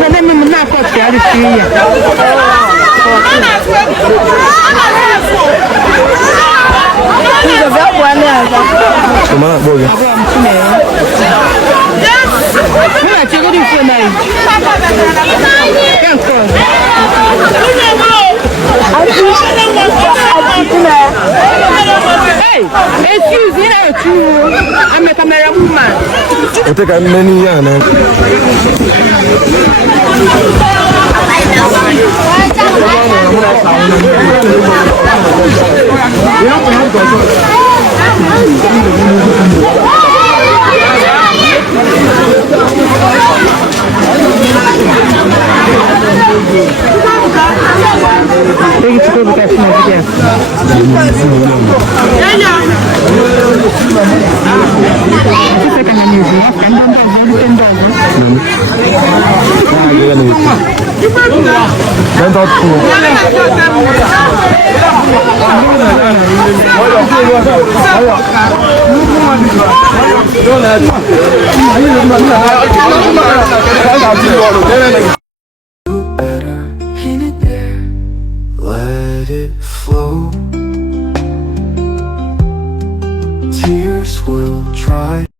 Nene mimi na kwa tayari pia. Ndio vya bwana. Kama boga. Muna chegou de fome aí. Hey, excuse me, I'm a camera woman. I take a many years. Tem que te colocar assim na vida. Você quer me dizer? Let it flow. Tears will dry.